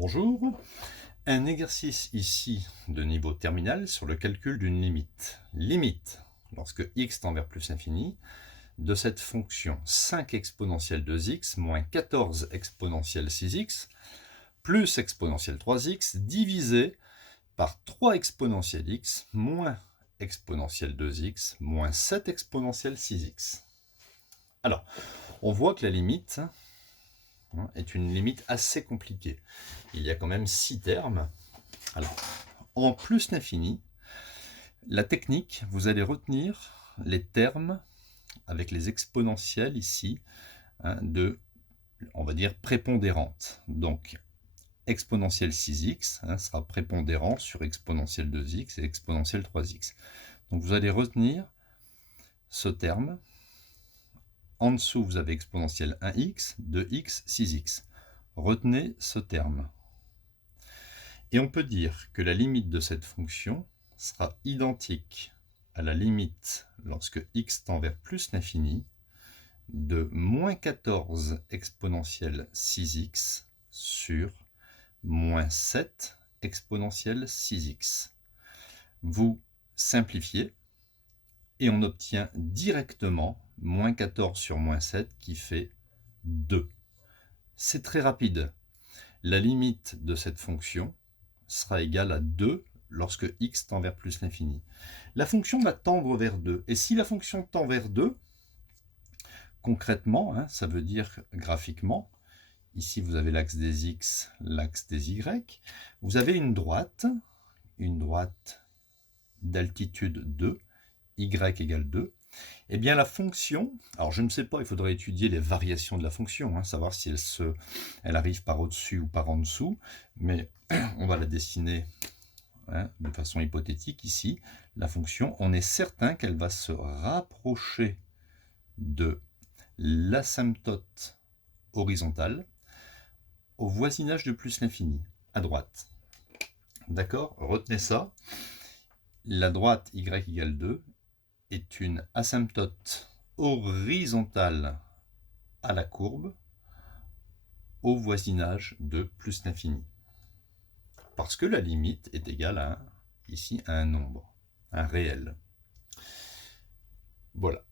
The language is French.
Bonjour, un exercice ici de niveau terminal sur le calcul d'une limite. Limite, lorsque x tend vers plus l'infini, de cette fonction 5 exponentielle 2x moins 14 exponentielle 6x plus exponentielle 3x divisé par 3 exponentielle x moins exponentielle 2x moins 7 exponentielle 6x. Alors, on voit que la limite est une limite assez compliquée. Il y a quand même 6 termes. Alors, en plus l'infini, la technique, vous allez retenir les termes avec les exponentielles ici, de, on va dire, prépondérantes. Donc, exponentielle 6x sera prépondérant sur exponentielle 2x et exponentielle 3x. Donc, vous allez retenir ce terme. En dessous, vous avez exponentielle 1x, 2x, 6x. Retenez ce terme. Et on peut dire que la limite de cette fonction sera identique à la limite lorsque x tend vers plus l'infini de moins 14 exponentielle 6x sur moins 7 exponentielle 6x. Vous simplifiez et on obtient directement moins 14 sur moins 7 qui fait 2. C'est très rapide. La limite de cette fonction sera égale à 2 lorsque x tend vers plus l'infini. La fonction va tendre vers 2. Et si la fonction tend vers 2, concrètement, ça veut dire graphiquement, ici vous avez l'axe des x, l'axe des y, vous avez une droite d'altitude 2, y égale 2, et bien la fonction, alors je ne sais pas, il faudrait étudier les variations de la fonction, savoir si elle arrive par au-dessus ou par en dessous, mais on va la dessiner de façon hypothétique ici. La fonction, on est certain qu'elle va se rapprocher de l'asymptote horizontale au voisinage de plus l'infini, à droite. D'accord? Retenez ça. La droite y égale 2 est une asymptote horizontale à la courbe au voisinage de plus l'infini. Parce que la limite est égale à, ici, à un nombre, un réel. Voilà.